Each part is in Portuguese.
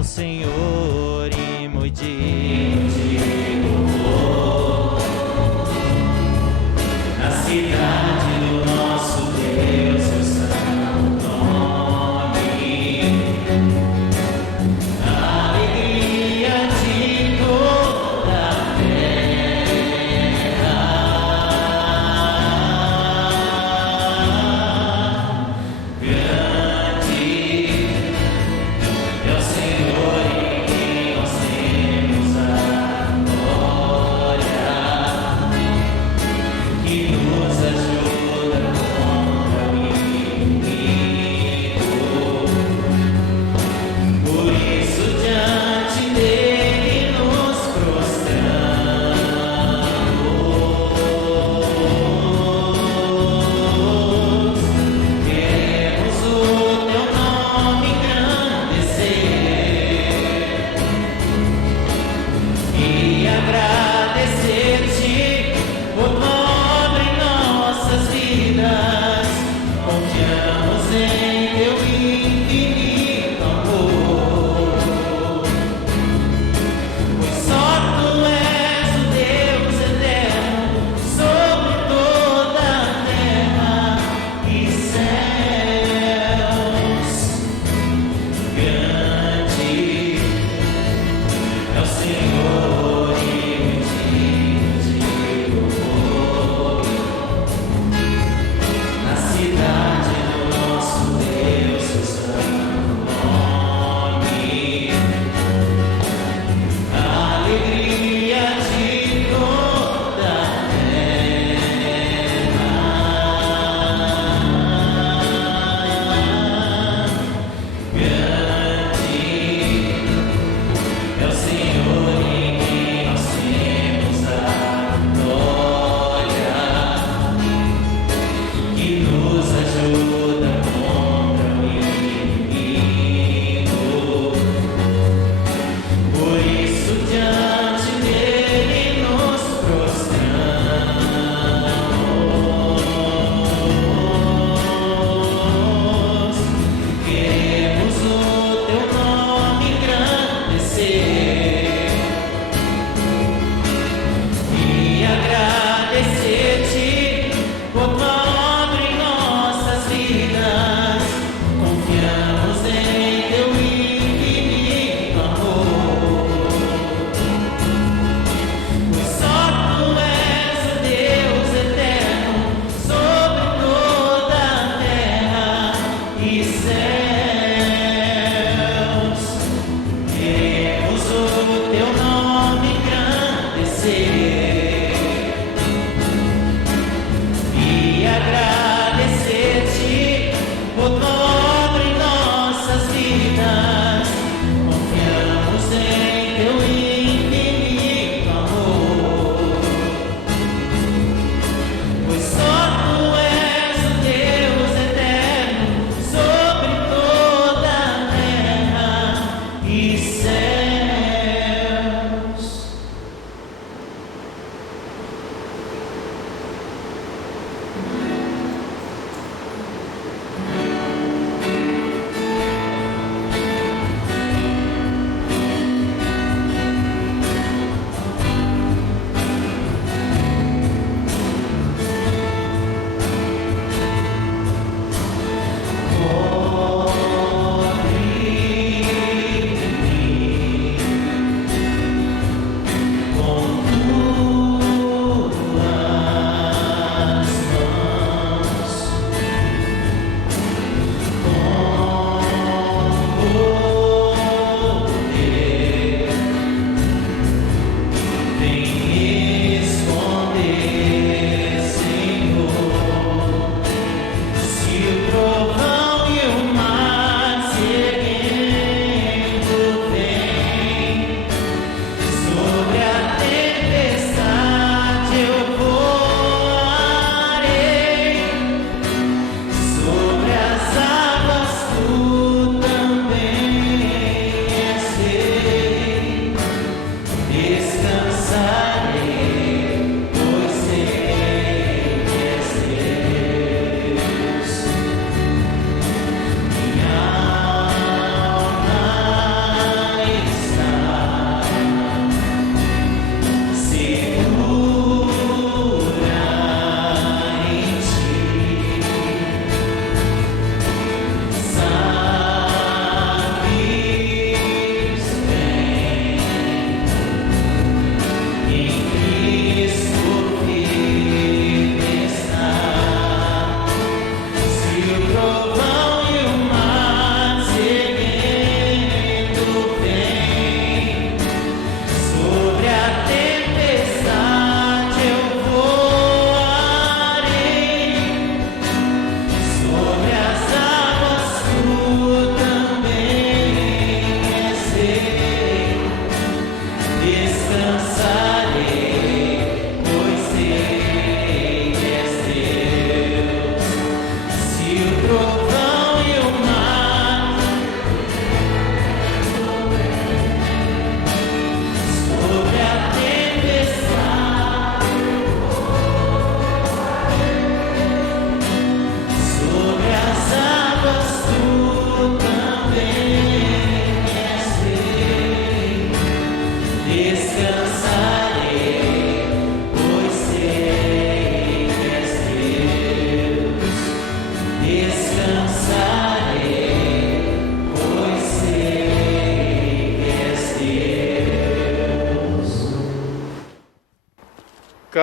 ao Senhor e muito digno louvor. Na cidade do nosso Deus, seu santo nome, a alegria de toda a terra. Grande é o Senhor em quem nós temos a glória, que nos ajuda contra o inimigo. Por isso diante dele nos prostramos. Queremos o teu nome engrandecer e agradecer-te por obra em nossas vidas. Confiamos em teu infinito amor, pois só tu és o Deus eterno sobre toda a terra e céus. Grande é o Senhor e muito digno louvor. Na cidade do nosso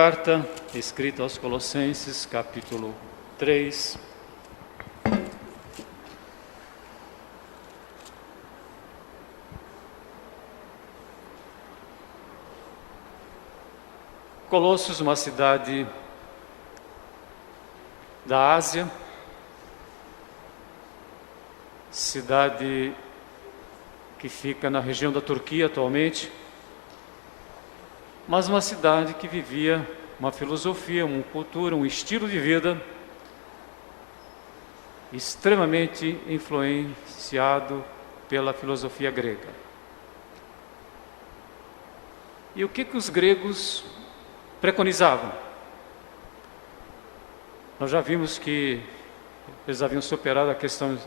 carta escrita aos Colossenses, capítulo 3. Colossos, uma cidade da Ásia, cidade que fica na região da Turquia atualmente, mas uma cidade que vivia uma filosofia, uma cultura, um estilo de vida extremamente influenciado pela filosofia grega. E o que os gregos preconizavam? Nós já vimos que eles haviam superado a questão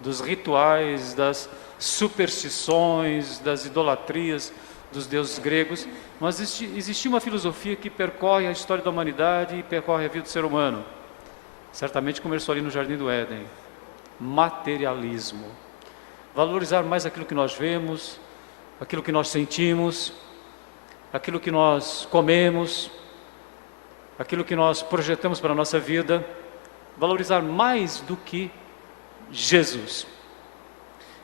dos rituais, das superstições, das idolatrias dos deuses gregos, mas existia uma filosofia que percorre a história da humanidade e percorre a vida do ser humano. Certamente começou ali no Jardim do Éden. Materialismo. Valorizar mais aquilo que nós vemos, aquilo que nós sentimos, aquilo que nós comemos, aquilo que nós projetamos para a nossa vida, valorizar mais do que Jesus.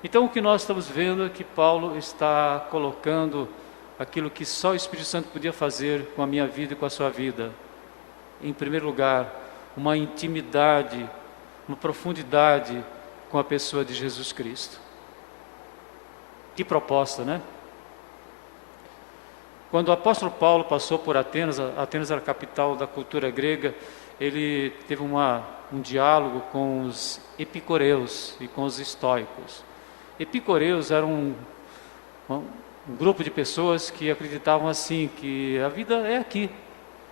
Então o que nós estamos vendo é que Paulo está colocando aquilo que só o Espírito Santo podia fazer com a minha vida e com a sua vida. Em primeiro lugar, uma intimidade, uma profundidade com a pessoa de Jesus Cristo. Que proposta, né? Quando o apóstolo Paulo passou por Atenas, Atenas era a capital da cultura grega, ele teve um diálogo com os epicureus e com os estoicos. Epicureus eram um grupo de pessoas que acreditavam assim, que a vida é aqui.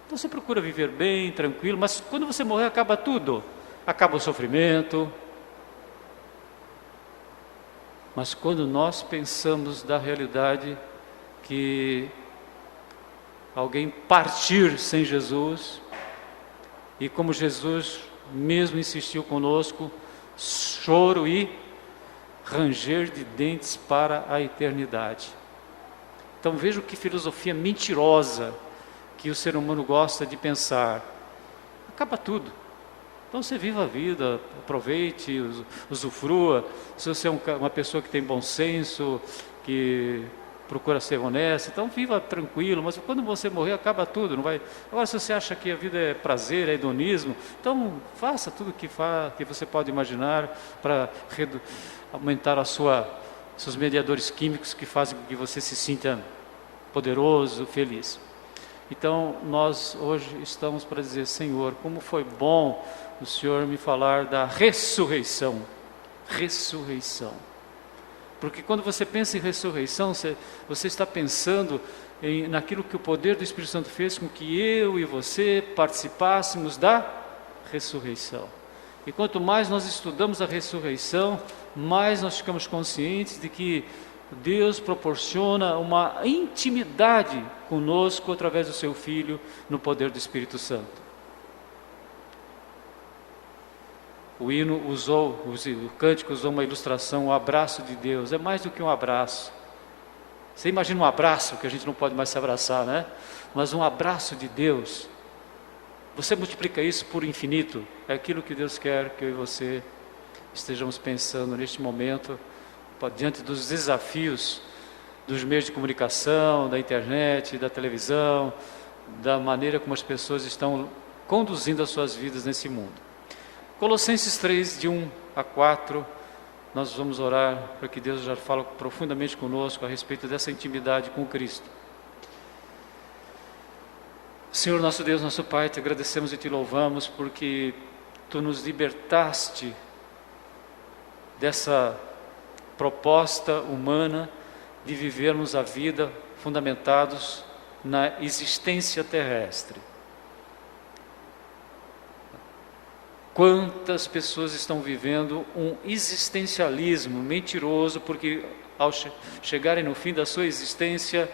Então você procura viver bem, tranquilo, mas quando você morrer acaba tudo. Acaba o sofrimento. Mas quando nós pensamos da realidade que alguém partir sem Jesus, e como Jesus mesmo insistiu conosco, choro e ranger de dentes para a eternidade. Então veja que filosofia mentirosa que o ser humano gosta de pensar. Acaba tudo. Então você viva a vida, aproveite, usufrua. Se você é uma pessoa que tem bom senso, que procura ser honesta, então viva tranquilo, mas quando você morrer acaba tudo, não vai. Agora, se você acha que a vida é prazer, é hedonismo, então faça tudo que você pode imaginar para aumentar seus mediadores químicos que fazem com que você se sinta poderoso, feliz. Então nós hoje estamos para dizer: Senhor, como foi bom o Senhor me falar da ressurreição. Porque quando você pensa em ressurreição, você está pensando naquilo que o poder do Espírito Santo fez com que eu e você participássemos da ressurreição. E quanto mais nós estudamos a ressurreição, mais nós ficamos conscientes de que Deus proporciona uma intimidade conosco através do seu Filho no poder do Espírito Santo. O cântico usou uma ilustração, o abraço de Deus. É mais do que um abraço. Você imagina um abraço, que a gente não pode mais se abraçar, né? Mas um abraço de Deus, você multiplica isso por infinito. É aquilo que Deus quer que eu e você estejamos pensando neste momento, diante dos desafios dos meios de comunicação, da internet, da televisão, da maneira como as pessoas estão conduzindo as suas vidas nesse mundo. Colossenses 3, de 1 a 4, nós vamos orar para que Deus já fale profundamente conosco a respeito dessa intimidade com Cristo. Senhor nosso Deus, nosso Pai, te agradecemos e te louvamos porque Tu nos libertaste dessa proposta humana de vivermos a vida fundamentados na existência terrestre. Quantas pessoas estão vivendo um existencialismo mentiroso, porque ao chegarem no fim da sua existência,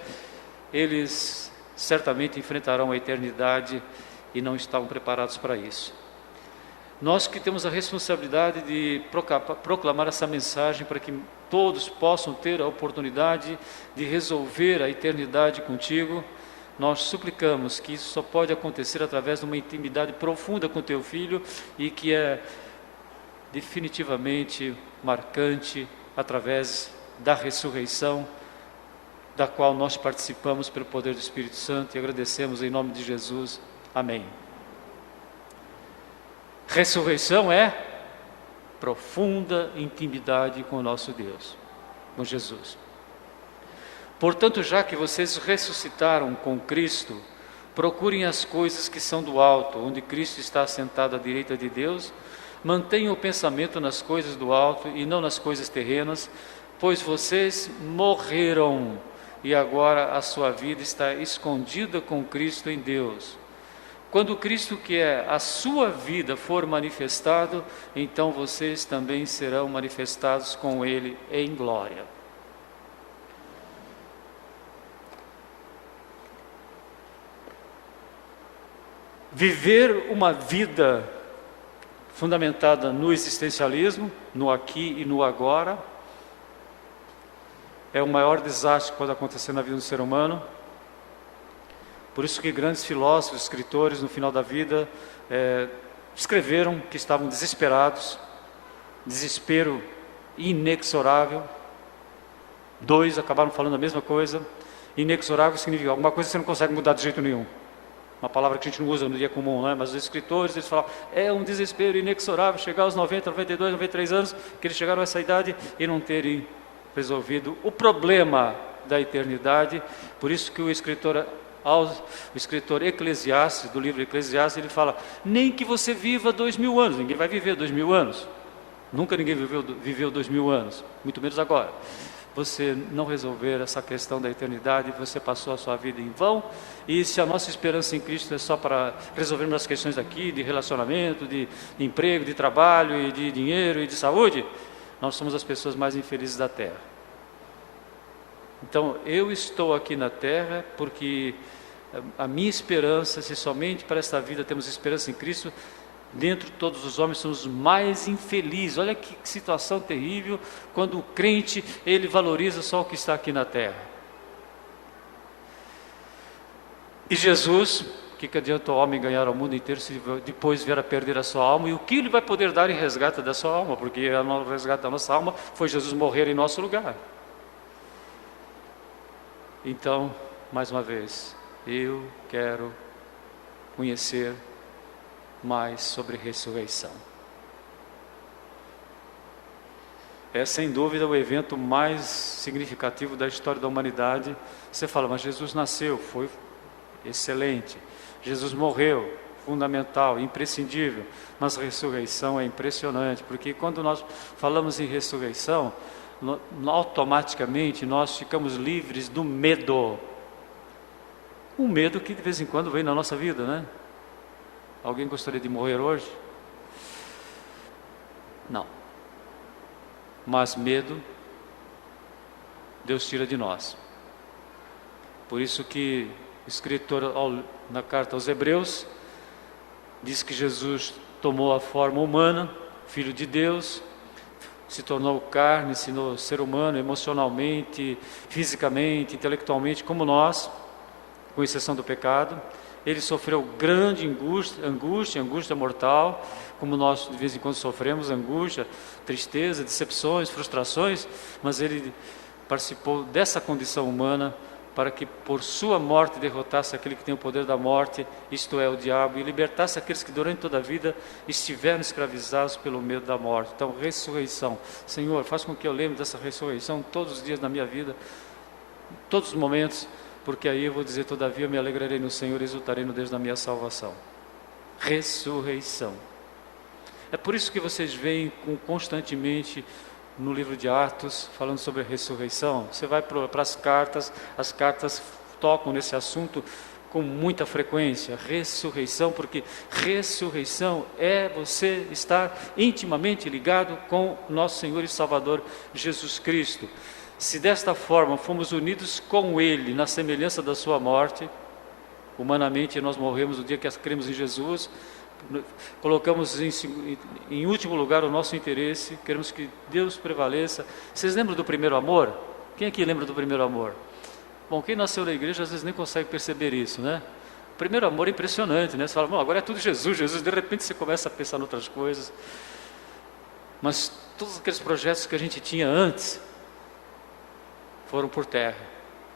eles certamente enfrentarão a eternidade e não estavam preparados para isso. Nós que temos a responsabilidade de proclamar essa mensagem para que todos possam ter a oportunidade de resolver a eternidade contigo, nós suplicamos que isso só pode acontecer através de uma intimidade profunda com teu Filho e que é definitivamente marcante através da ressurreição, da qual nós participamos pelo poder do Espírito Santo e agradecemos em nome de Jesus. Amém. Ressurreição é profunda intimidade com o nosso Deus, com Jesus. Portanto, já que vocês ressuscitaram com Cristo, procurem as coisas que são do alto, onde Cristo está assentado à direita de Deus. Mantenham o pensamento nas coisas do alto e não nas coisas terrenas, pois vocês morreram e agora a sua vida está escondida com Cristo em Deus. Quando Cristo, que é a sua vida, for manifestado, então vocês também serão manifestados com Ele em glória. Viver uma vida fundamentada no existencialismo, no aqui e no agora, é o maior desastre que pode acontecer na vida do ser humano. Por isso que grandes filósofos, escritores, no final da vida, escreveram que estavam desesperados, desespero inexorável. Dois acabaram falando a mesma coisa. Inexorável significa alguma coisa que você não consegue mudar de jeito nenhum. Uma palavra que a gente não usa no dia comum, né? Mas os escritores, eles falam, é um desespero inexorável chegar aos 90, 92, 93 anos, que eles chegaram a essa idade e não terem resolvido o problema da eternidade. Por isso que o escritor Eclesiastes, do livro Eclesiastes, ele fala, nem que você viva 2000 anos, ninguém vai viver 2000 anos, nunca ninguém viveu 2000 anos, muito menos agora. Você não resolver essa questão da eternidade, você passou a sua vida em vão. E se a nossa esperança em Cristo é só para resolvermos as questões aqui, de relacionamento, de emprego, de trabalho, e de dinheiro e de saúde, nós somos as pessoas mais infelizes da terra. Então, eu estou aqui na terra porque a minha esperança, se somente para esta vida temos esperança em Cristo, dentro de todos os homens somos mais infelizes. Olha que situação terrível quando o crente, ele valoriza só o que está aqui na terra. E Jesus, o que adianta o homem ganhar o mundo inteiro se depois vier a perder a sua alma? E o que ele vai poder dar em resgate da sua alma? Porque o resgate da nossa alma foi Jesus morrer em nosso lugar. Então, mais uma vez, eu quero conhecer mais sobre ressurreição. É sem dúvida o evento mais significativo da história da humanidade. Você fala, mas Jesus nasceu, foi excelente. Jesus morreu, fundamental, imprescindível. Mas a ressurreição é impressionante, porque quando nós falamos em ressurreição, automaticamente nós ficamos livres do medo. Um medo que de vez em quando vem na nossa vida, né? Alguém gostaria de morrer hoje? Não. Mas medo, Deus tira de nós. Por isso que o escritor, na carta aos Hebreus, diz que Jesus tomou a forma humana, Filho de Deus, se tornou carne, se tornou ser humano emocionalmente, fisicamente, intelectualmente, como nós, com exceção do pecado. Ele sofreu grande angústia mortal, como nós de vez em quando sofremos, angústia, tristeza, decepções, frustrações, mas ele participou dessa condição humana para que por sua morte derrotasse aquele que tem o poder da morte, isto é, o diabo, e libertasse aqueles que durante toda a vida estiveram escravizados pelo medo da morte. Então, ressurreição. Senhor, faz com que eu lembre dessa ressurreição todos os dias da minha vida, todos os momentos, porque aí eu vou dizer, todavia eu me alegrarei no Senhor e exultarei no Deus da minha salvação. Ressurreição. É por isso que vocês veem constantemente no livro de Atos, falando sobre a ressurreição. Você vai para as cartas tocam nesse assunto com muita frequência. Ressurreição, porque ressurreição é você estar intimamente ligado com nosso Senhor e Salvador Jesus Cristo. Se desta forma fomos unidos com Ele na semelhança da sua morte, humanamente nós morremos no dia que cremos em Jesus, colocamos em último lugar o nosso interesse, queremos que Deus prevaleça. Vocês lembram do primeiro amor? Quem aqui lembra do primeiro amor? Bom, quem nasceu na igreja às vezes nem consegue perceber isso, né? O primeiro amor é impressionante, né? Você fala, bom, agora é tudo Jesus, Jesus, de repente você começa a pensar em outras coisas. Mas todos aqueles projetos que a gente tinha antes foram por terra.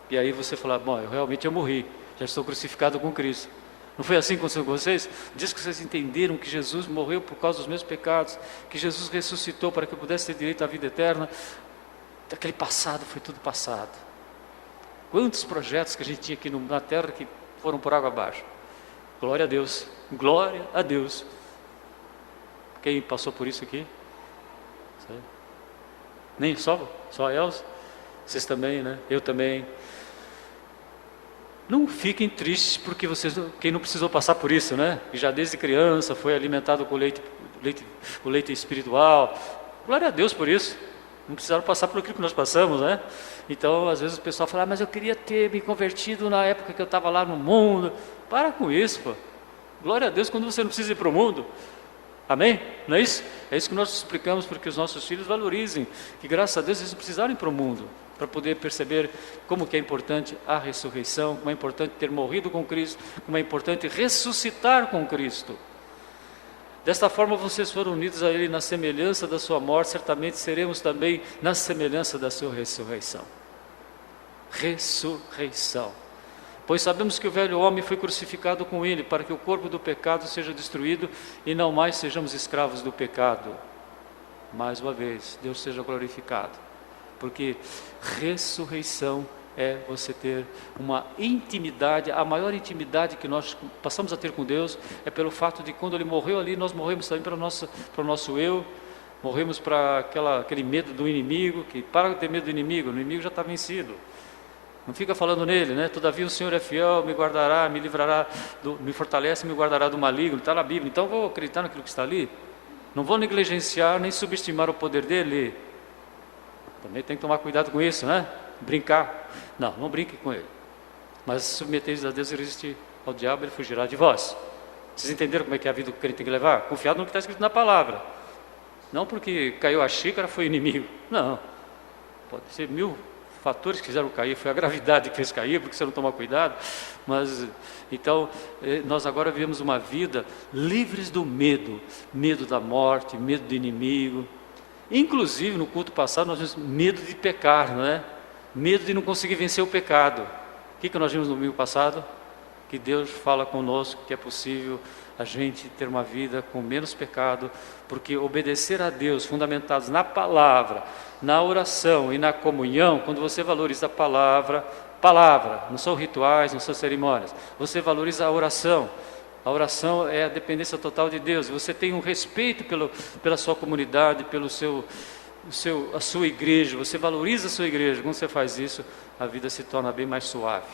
E aí você fala, bom, eu morri, já estou crucificado com Cristo. Não foi assim que aconteceu com vocês? Diz que vocês entenderam que Jesus morreu por causa dos meus pecados, que Jesus ressuscitou para que eu pudesse ter direito à vida eterna. Aquele passado foi tudo passado. Quantos projetos que a gente tinha aqui na terra que foram por água abaixo. Glória a Deus, glória a Deus. Quem passou por isso aqui? Nem só a Elza? Vocês também, né? Eu também. Não fiquem tristes porque quem não precisou passar por isso, né? E já desde criança foi alimentado com o leite espiritual. Glória a Deus por isso. Não precisaram passar por aquilo que nós passamos, né? Então, às vezes o pessoal fala, mas eu queria ter me convertido na época que eu estava lá no mundo. Para com isso, pô. Glória a Deus quando você não precisa ir para o mundo. Amém? Não é isso? É isso que nós explicamos para que os nossos filhos valorizem. Que graças a Deus eles não precisaram ir para o mundo. Para poder perceber como que é importante a ressurreição, como é importante ter morrido com Cristo, como é importante ressuscitar com Cristo. Desta forma vocês foram unidos a Ele na semelhança da sua morte, certamente seremos também na semelhança da sua ressurreição. Ressurreição. Pois sabemos que o velho homem foi crucificado com Ele, para que o corpo do pecado seja destruído e não mais sejamos escravos do pecado. Mais uma vez, Deus seja glorificado. Porque ressurreição é você ter uma intimidade, a maior intimidade que nós passamos a ter com Deus é pelo fato de quando Ele morreu ali, nós morremos também para o nosso eu, morremos para aquele medo do inimigo, que para de ter medo do inimigo, o inimigo já está vencido. Não fica falando nele, né? Todavia o Senhor é fiel, me guardará, me livrará, me fortalece, me guardará do maligno, está na Bíblia. Então vou acreditar naquilo que está ali, não vou negligenciar nem subestimar o poder dele. Também tem que tomar cuidado com isso, né? Brincar. Não brinque com ele. Mas submeteis a Deus e resistir ao diabo, ele fugirá de vós. Vocês entenderam como é que é a vida que o crente tem que levar? Confiado no que está escrito na palavra. Não porque caiu a xícara foi inimigo. Não. Pode ser 1000 fatores que fizeram cair. Foi a gravidade que fez cair, porque você não tomar cuidado. Mas, então, nós agora vivemos uma vida livres do medo. Medo da morte, medo do inimigo. Inclusive, no culto passado, nós vimos medo de pecar, não é? Medo de não conseguir vencer o pecado. O que nós vimos no domingo passado? Que Deus fala conosco que é possível a gente ter uma vida com menos pecado, porque obedecer a Deus, fundamentados na palavra, na oração e na comunhão, quando você valoriza a palavra, não são rituais, não são cerimônias, você valoriza a oração. A oração é a dependência total de Deus. Você tem um respeito pela sua comunidade, a sua igreja. Você valoriza a sua igreja. Quando você faz isso, a vida se torna bem mais suave.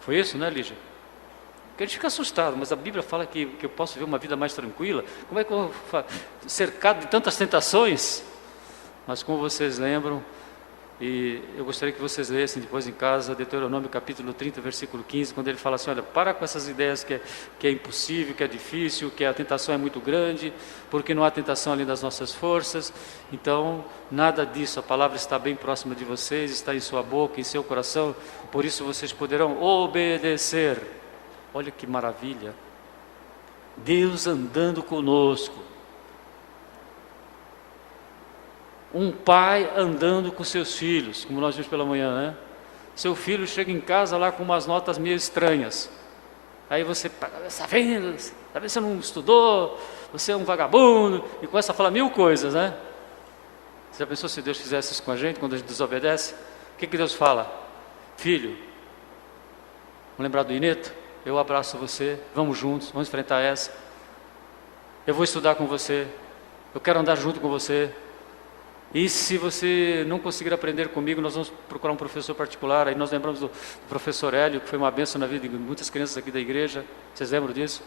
Foi isso, né, Lígia? Porque a gente fica assustado, mas a Bíblia fala que eu posso ver uma vida mais tranquila. Como é que eu vou cercado de tantas tentações? Mas como vocês lembram, e eu gostaria que vocês lessem depois em casa, Deuteronômio capítulo 30, versículo 15, quando ele fala assim, olha, para com essas ideias que é impossível, que é difícil, que a tentação é muito grande, porque não há tentação além das nossas forças. Então, nada disso, a palavra está bem próxima de vocês, está em sua boca, em seu coração, por isso vocês poderão obedecer. Olha que maravilha, Deus andando conosco. Um pai andando com seus filhos, como nós vimos pela manhã, né? Seu filho chega em casa lá com umas notas meio estranhas. Aí você, está vendo você não estudou, você é um vagabundo, e começa a falar 1000 coisas, né? Você já pensou se Deus fizesse isso com a gente, quando a gente desobedece? O que Deus fala? Filho, vamos lembrar do Ineto? Eu abraço você, vamos juntos, vamos enfrentar essa. Eu vou estudar com você, eu quero andar junto com você. E se você não conseguir aprender comigo, nós vamos procurar um professor particular. Aí nós lembramos do professor Hélio, que foi uma bênção na vida de muitas crianças aqui da igreja. Vocês lembram disso?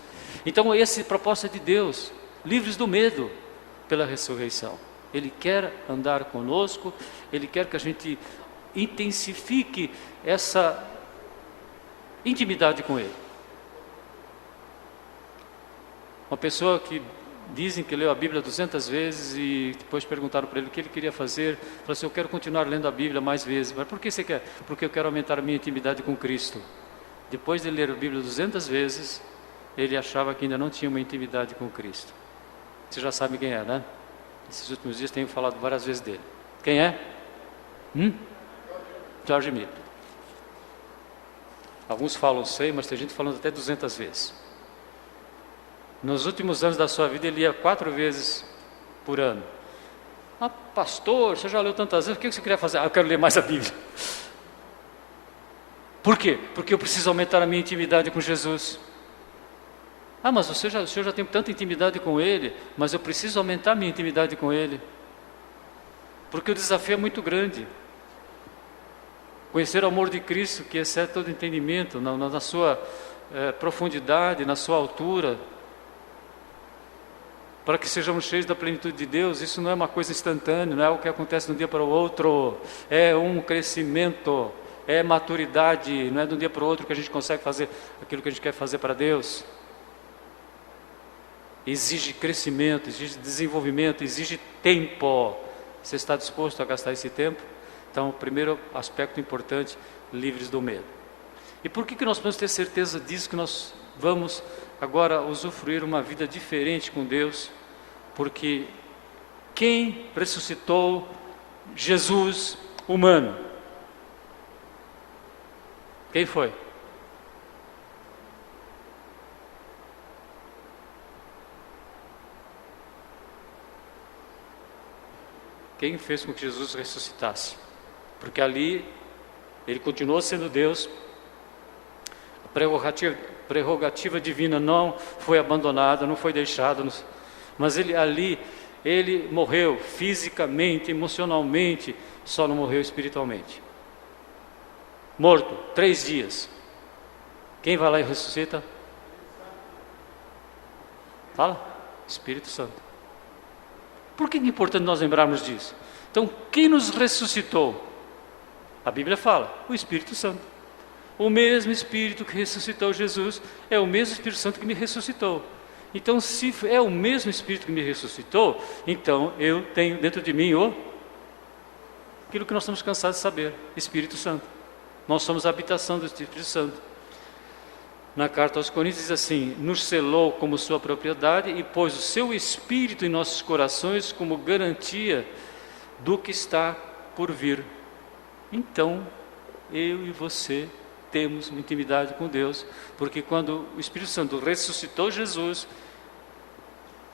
Então esse propósito é de Deus, livres do medo pela ressurreição. Ele quer andar conosco, Ele quer que a gente intensifique essa intimidade com Ele. Uma pessoa que dizem que leu a Bíblia 200 vezes e depois perguntaram para ele o que ele queria fazer. Ele falou assim: eu quero continuar lendo a Bíblia mais vezes. Mas por que você quer? Porque eu quero aumentar a minha intimidade com Cristo. Depois de ler a Bíblia 200 vezes, ele achava que ainda não tinha uma intimidade com Cristo. Você já sabe quem é, né? Esses últimos dias tenho falado várias vezes dele. Quem é? George Miller. Alguns falam 100, mas tem gente falando até 200 vezes. Nos últimos anos da sua vida, ele ia 4 vezes por ano. Ah, pastor, você já leu tantas vezes, o que você queria fazer? Ah, eu quero ler mais a Bíblia. Por quê? Porque eu preciso aumentar a minha intimidade com Jesus. Ah, mas o senhor já tem tanta intimidade com Ele, mas eu preciso aumentar a minha intimidade com Ele. Porque o desafio é muito grande. Conhecer o amor de Cristo, que excede todo entendimento, na sua profundidade, na sua altura, para que sejamos cheios da plenitude de Deus. Isso não é uma coisa instantânea, não é algo que acontece de um dia para o outro, é um crescimento, é maturidade, não é de um dia para o outro que a gente consegue fazer aquilo que a gente quer fazer para Deus. Exige crescimento, exige desenvolvimento, exige tempo. Você está disposto a gastar esse tempo? Então, o primeiro aspecto importante, livres do medo. E por que nós podemos ter certeza disso, que nós vamos agora usufruir uma vida diferente com Deus? Porque quem ressuscitou Jesus humano? Quem foi? Quem fez com que Jesus ressuscitasse? Porque ali ele continuou sendo Deus, a prerrogativa divina não foi abandonada, não foi deixada, mas ali ele morreu fisicamente, emocionalmente, só não morreu espiritualmente. Morto, 3 dias. Quem vai lá e ressuscita? Fala? Espírito Santo. Por que é importante nós lembrarmos disso? Então, quem nos ressuscitou? A Bíblia fala, o Espírito Santo. O mesmo Espírito que ressuscitou Jesus é o mesmo Espírito Santo que me ressuscitou. Então, se é o mesmo Espírito que me ressuscitou, então eu tenho dentro de mim aquilo que nós estamos cansados de saber, Espírito Santo. Nós somos a habitação do Espírito Santo. Na carta aos Coríntios diz assim: nos selou como sua propriedade e pôs o seu Espírito em nossos corações como garantia do que está por vir. Então, eu e você temos uma intimidade com Deus, porque quando o Espírito Santo ressuscitou Jesus,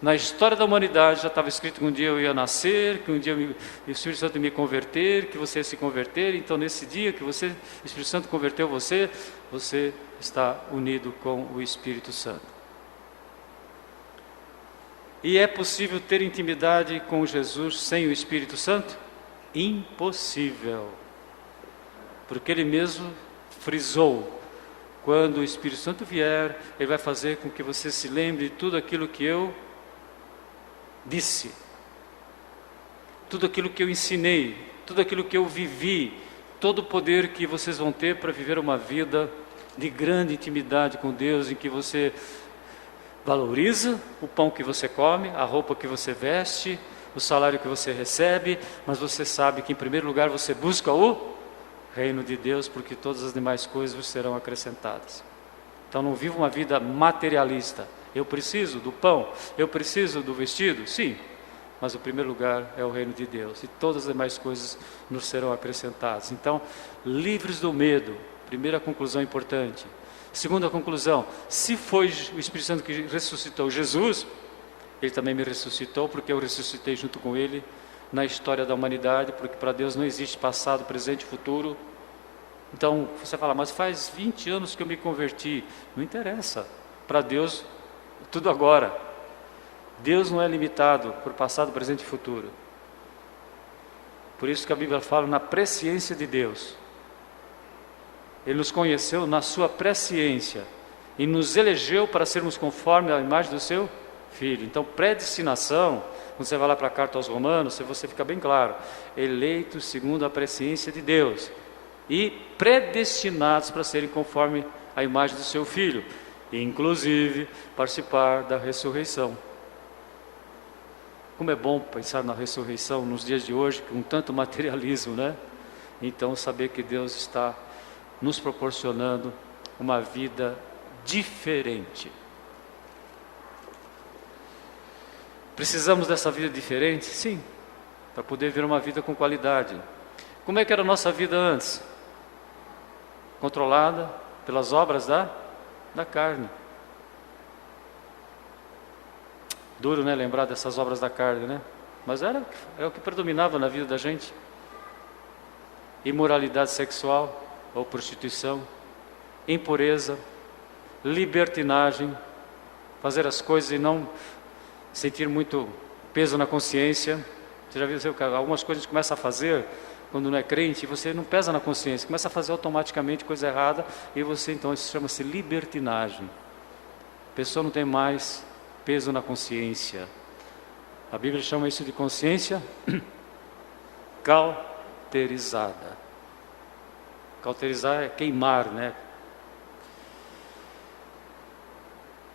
na história da humanidade já estava escrito que um dia eu ia nascer, que um dia o Espírito Santo ia me converter, que você ia se converter. Então, nesse dia que o Espírito Santo converteu você, você está unido com o Espírito Santo. E é possível ter intimidade com Jesus sem o Espírito Santo? Impossível. Porque Ele mesmo frisou: quando o Espírito Santo vier, Ele vai fazer com que você se lembre de tudo aquilo que eu disse, tudo aquilo que eu ensinei, tudo aquilo que eu vivi, todo o poder que vocês vão ter para viver uma vida de grande intimidade com Deus, em que você valoriza o pão que você come, a roupa que você veste, o salário que você recebe, mas você sabe que em primeiro lugar você busca o reino de Deus, porque todas as demais coisas vos serão acrescentadas. Então não viva uma vida materialista. Eu preciso do pão, eu preciso do vestido, sim, mas o primeiro lugar é o reino de Deus, e todas as demais coisas nos serão acrescentadas. Então, livres do medo, primeira conclusão importante. Segunda conclusão: se foi o Espírito Santo que ressuscitou Jesus, Ele também me ressuscitou, porque eu ressuscitei junto com Ele na história da humanidade, porque para Deus não existe passado, presente e futuro. Então, você fala, mas faz 20 anos que eu me converti. Não interessa, para Deus tudo agora. Deus não é limitado por passado, presente e futuro. Por isso que a Bíblia fala na presciência de Deus. Ele nos conheceu na sua presciência e nos elegeu para sermos conforme a imagem do seu Filho. Então, predestinação, quando você vai lá para a carta aos Romanos, você fica bem claro: eleitos segundo a presciência de Deus e predestinados para serem conforme a imagem do seu Filho, inclusive participar da ressurreição. Como é bom pensar na ressurreição nos dias de hoje, com tanto materialismo, né? Então, saber que Deus está nos proporcionando uma vida diferente. Precisamos dessa vida diferente? Sim, para poder viver uma vida com qualidade. Como é que era a nossa vida antes? Controlada pelas obras da carne. Duro, né, lembrar dessas obras da carne, né? Mas é o que predominava na vida da gente. Imoralidade sexual ou prostituição, impureza, libertinagem, fazer as coisas e não sentir muito peso na consciência. Você já viu, algumas coisas a gente começa a fazer quando não é crente, e você não pesa na consciência, começa a fazer automaticamente coisa errada, e você, então, isso chama-se libertinagem. A pessoa não tem mais peso na consciência. A Bíblia chama isso de consciência cauterizada. Cauterizar é queimar, né?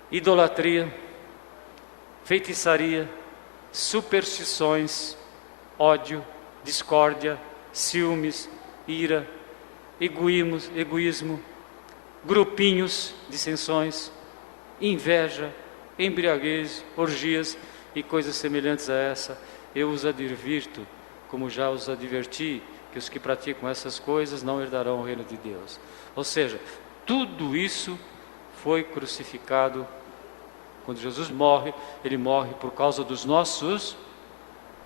Idolatria, feitiçaria, superstições, ódio, discórdia, ciúmes, ira, egoísmo, grupinhos, dissensões, inveja, embriaguez, orgias e coisas semelhantes a essa. Eu os advirto, como já os adverti, que os que praticam essas coisas não herdarão o reino de Deus. Ou seja, tudo isso foi crucificado. Quando Jesus morre, Ele morre por causa dos nossos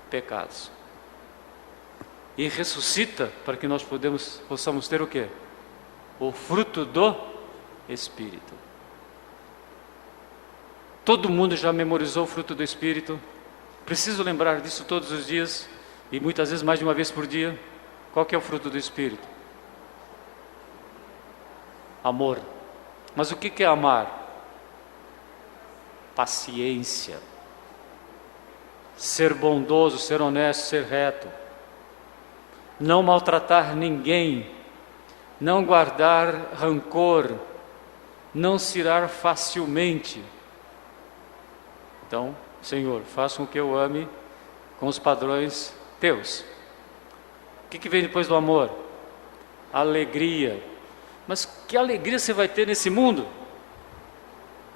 pecados. E ressuscita para que nós possamos ter o quê? O fruto do Espírito. Todo mundo já memorizou o fruto do Espírito. Preciso lembrar disso todos os dias, e muitas vezes mais de uma vez por dia. Qual que é o fruto do Espírito? Amor. Mas o que é amar? Paciência. Ser bondoso, ser honesto, ser reto. Não maltratar ninguém. Não guardar rancor. Não se irar facilmente. Então, Senhor, faça com que eu ame com os padrões teus. O que vem depois do amor? Alegria. Mas que alegria você vai ter nesse mundo?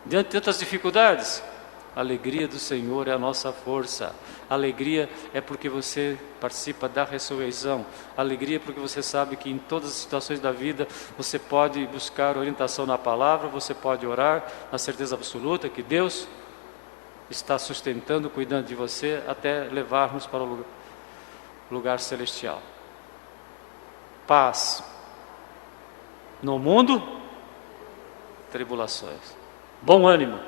Diante de tantas dificuldades? A alegria do Senhor é a nossa força. A alegria é porque você participa da ressurreição. A alegria é porque você sabe que em todas as situações da vida você pode buscar orientação na palavra, você pode orar na certeza absoluta que Deus está sustentando, cuidando de você até levar-nos para o lugar celestial. Paz. No mundo, tribulações. Bom ânimo.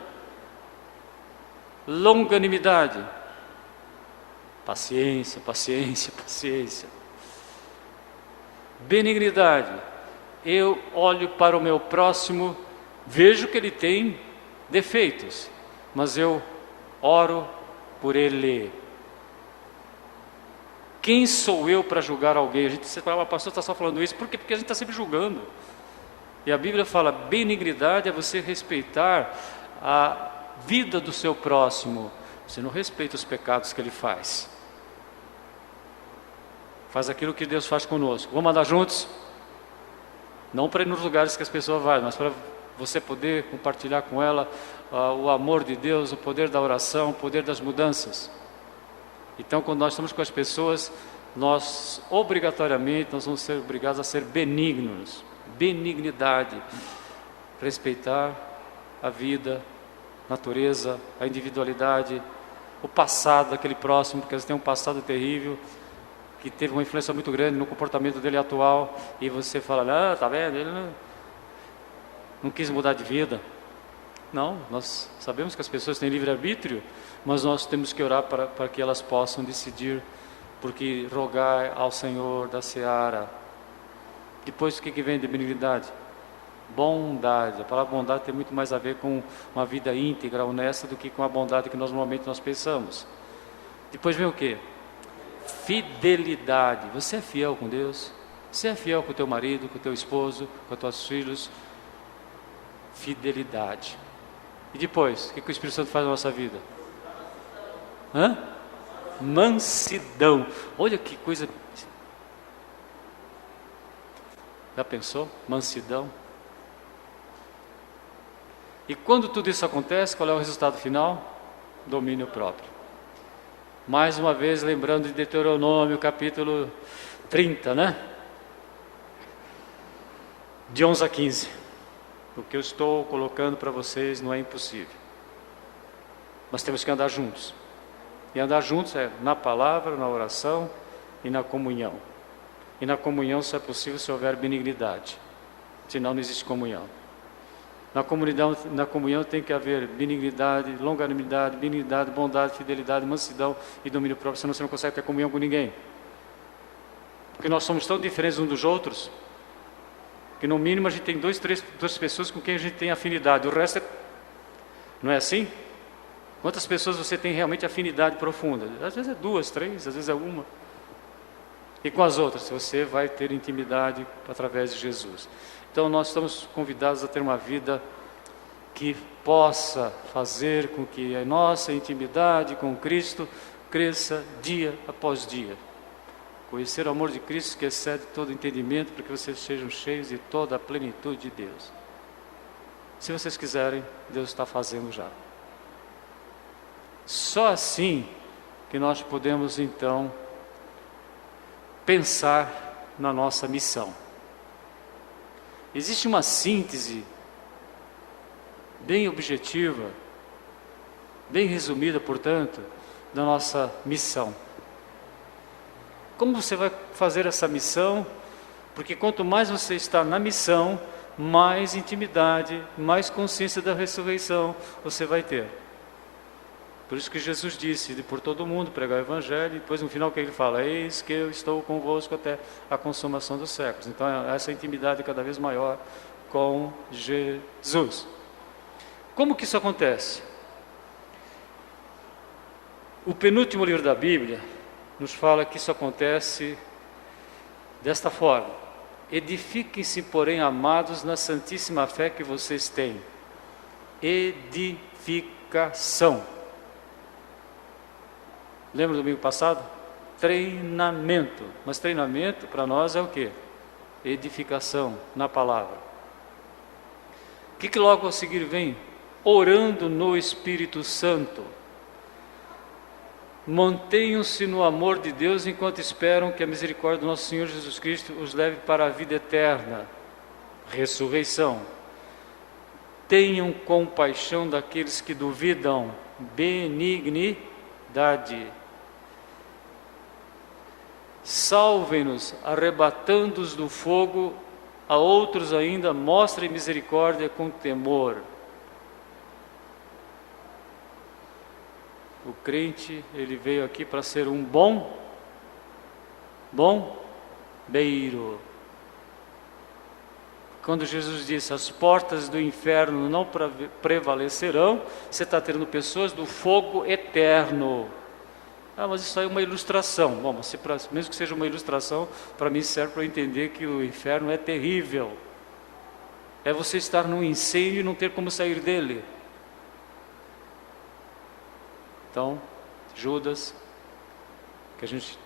Longanimidade. Paciência, paciência, paciência. Benignidade. Eu olho para o meu próximo, vejo que ele tem defeitos, mas eu oro por ele. Quem sou eu para julgar alguém? A gente fala, o pastor está só falando isso, por quê? Porque a gente está sempre julgando. E a Bíblia fala, benignidade é você respeitar a vida do seu próximo. Você não respeita os pecados que ele faz. Faz aquilo que Deus faz conosco. Vamos andar juntos? Não para ir nos lugares que as pessoas vão, mas para você poder compartilhar com ela o amor de Deus, o poder da oração, o poder das mudanças. Então, quando nós estamos com as pessoas, nós obrigatoriamente vamos ser obrigados a ser benignos. Benignidade, respeitar a vida, a natureza, a individualidade, o passado daquele próximo, porque eles têm um passado terrível, que teve uma influência muito grande no comportamento dele atual, e você fala, tá vendo, ele não quis mudar de vida. Não, nós sabemos que as pessoas têm livre-arbítrio, mas nós temos que orar para que elas possam decidir, porque rogar ao Senhor da seara. Depois o que vem de benignidade? Bondade. A palavra bondade tem muito mais a ver com uma vida íntegra, honesta, do que com a bondade que normalmente nós pensamos. Depois vem o quê? Fidelidade. Você é fiel com Deus? Você é fiel com o teu marido, com o teu esposo, com os teus filhos? Fidelidade. E depois, o que o Espírito Santo faz na nossa vida? mansidão. Olha que coisa. Já pensou? Mansidão. E quando tudo isso acontece, qual é o resultado final? Domínio próprio. Mais uma vez, lembrando de Deuteronômio, capítulo 30, né? De 11 a 15. O que eu estou colocando para vocês não é impossível. Mas temos que andar juntos. E andar juntos é na palavra, na oração e na comunhão. E na comunhão só é possível se houver benignidade. Senão não existe comunhão. Na comunhão tem que haver benignidade, longanimidade, benignidade, bondade, fidelidade, mansidão e domínio próprio, senão você não consegue ter comunhão com ninguém. Porque nós somos tão diferentes uns dos outros, que no mínimo a gente tem duas pessoas com quem a gente tem afinidade, o resto não é assim? Quantas pessoas você tem realmente afinidade profunda? Às vezes é 2, 3, às vezes é 1. E com as outras, você vai ter intimidade através de Jesus. Então nós estamos convidados a ter uma vida que possa fazer com que a nossa intimidade com Cristo cresça dia após dia. Conhecer o amor de Cristo que excede todo entendimento, para que vocês sejam cheios de toda a plenitude de Deus. Se vocês quiserem, Deus está fazendo já. Só assim que nós podemos então pensar na nossa missão. Existe uma síntese bem objetiva, bem resumida, portanto, da nossa missão. Como você vai fazer essa missão? Porque quanto mais você está na missão, mais intimidade, mais consciência da ressurreição você vai ter. Por isso que Jesus disse, de por todo mundo pregar o Evangelho, e depois no final que ele fala, eis que eu estou convosco até a consumação dos séculos. Então essa intimidade é cada vez maior com Jesus. Como que isso acontece? O penúltimo livro da Bíblia nos fala que isso acontece desta forma. Edifiquem-se, porém, amados, na santíssima fé que vocês têm. Edificação. Lembra do domingo passado? Treinamento. Mas treinamento para nós é o quê? Edificação na palavra. O que logo a seguir vem? Orando no Espírito Santo. Mantenham-se no amor de Deus enquanto esperam que a misericórdia do nosso Senhor Jesus Cristo os leve para a vida eterna. Ressurreição. Tenham compaixão daqueles que duvidam. Benignidade. Salvem-nos, arrebatando-os do fogo, a outros ainda mostrem misericórdia com temor. O crente, ele veio aqui para ser um bombeiro. Quando Jesus disse, as portas do inferno não prevalecerão, você está tendo pessoas do fogo eterno. Ah, mas isso aí é uma ilustração. Bom, mesmo que seja uma ilustração, para mim serve para eu entender que o inferno é terrível. É você estar num incêndio e não ter como sair dele. Então, Judas, que a gente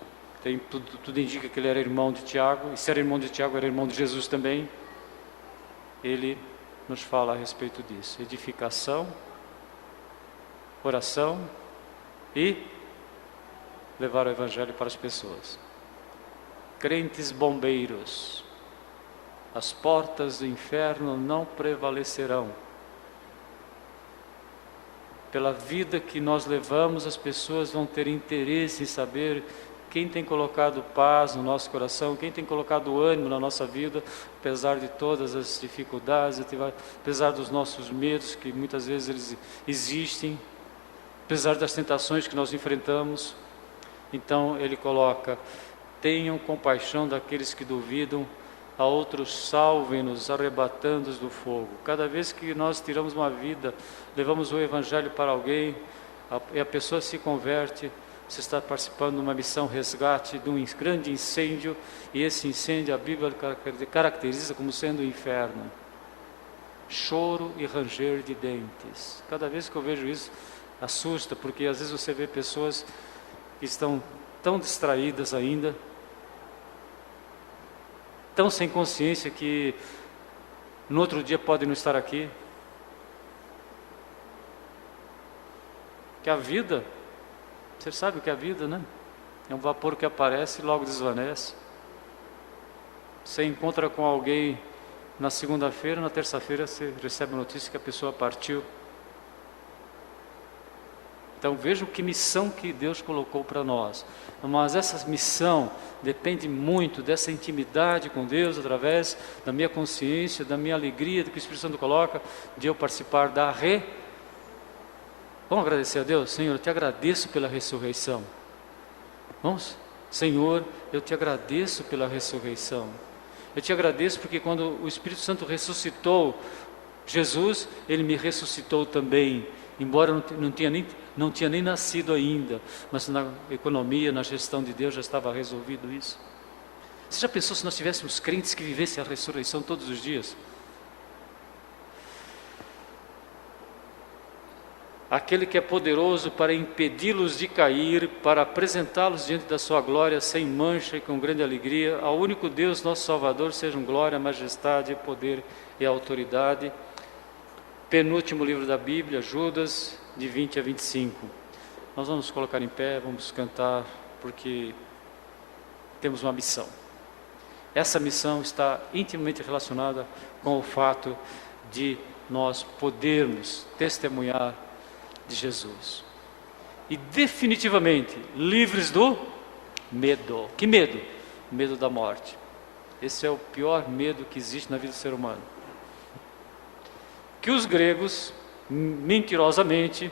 tem, tudo indica que ele era irmão de Tiago, e se era irmão de Tiago, era irmão de Jesus também. Ele nos fala a respeito disso. Edificação, oração e levar o Evangelho para as pessoas. Crentes bombeiros, as portas do inferno não prevalecerão. Pela vida que nós levamos, as pessoas vão ter interesse em saber quem tem colocado paz no nosso coração, quem tem colocado ânimo na nossa vida, apesar de todas as dificuldades, apesar dos nossos medos, que muitas vezes eles existem, apesar das tentações que nós enfrentamos. Então ele coloca, tenham compaixão daqueles que duvidam, a outros salvem-nos, arrebatando-os do fogo. Cada vez que nós tiramos uma vida, levamos o Evangelho para alguém, e a pessoa se converte, você está participando de uma missão resgate, de um grande incêndio, e esse incêndio a Bíblia caracteriza como sendo o inferno. Choro e ranger de dentes. Cada vez que eu vejo isso, assusta, porque às vezes você vê pessoas que estão tão distraídas ainda, tão sem consciência que no outro dia podem não estar aqui. Que a vida, você sabe o que é a vida, né? É um vapor que aparece e logo desvanece. Você encontra com alguém na segunda-feira, na terça-feira você recebe a notícia que a pessoa partiu. Então vejam que missão que Deus colocou para nós. Mas essa missão depende muito dessa intimidade com Deus, através da minha consciência, da minha alegria, do que o Espírito Santo coloca, de eu participar da Vamos agradecer a Deus? Senhor, eu te agradeço pela ressurreição. Vamos? Senhor, eu te agradeço pela ressurreição. Eu te agradeço porque quando o Espírito Santo ressuscitou Jesus, Ele me ressuscitou também. Embora eu não tinha nem nascido ainda, mas na economia, na gestão de Deus já estava resolvido isso. Você já pensou se nós tivéssemos crentes que vivessem a ressurreição todos os dias? Aquele que é poderoso para impedi-los de cair, para apresentá-los diante da sua glória sem mancha e com grande alegria, ao único Deus, nosso Salvador, sejam glória, majestade, poder e autoridade. Penúltimo livro da Bíblia, Judas, de 20 a 25. Nós vamos nos colocar em pé, vamos cantar, porque temos uma missão. Essa missão está intimamente relacionada com o fato de nós podermos testemunhar de Jesus. E definitivamente livres do medo. Que medo? Medo da morte. Esse é o pior medo que existe na vida do ser humano. Que os gregos, mentirosamente,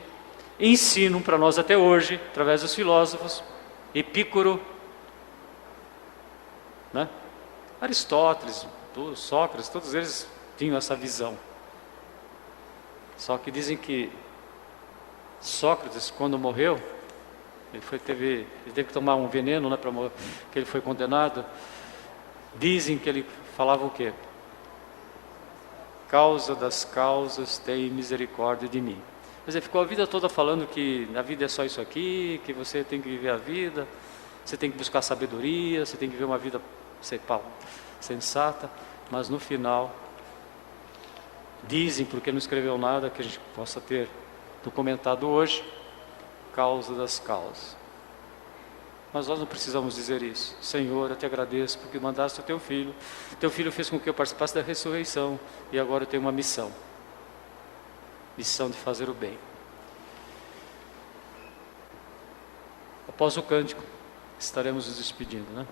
ensinam para nós até hoje, através dos filósofos, Epícoro, né? Aristóteles, Sócrates, todos eles tinham essa visão. Só que dizem que Sócrates, quando morreu, ele teve que tomar um veneno, né, para morrer, que ele foi condenado. Dizem que ele falava o quê? Causa das causas, tem misericórdia de mim. Mas ele ficou a vida toda falando que a vida é só isso aqui, que você tem que viver a vida, você tem que buscar sabedoria, você tem que viver uma vida sensata, mas no final, dizem, porque não escreveu nada que a gente possa ter documentado hoje, causa das causas. Mas nós não precisamos dizer isso. Senhor, eu te agradeço porque mandaste o teu filho fez com que eu participasse da ressurreição, e agora eu tenho uma missão de fazer o bem. Após o cântico, estaremos nos despedindo, né?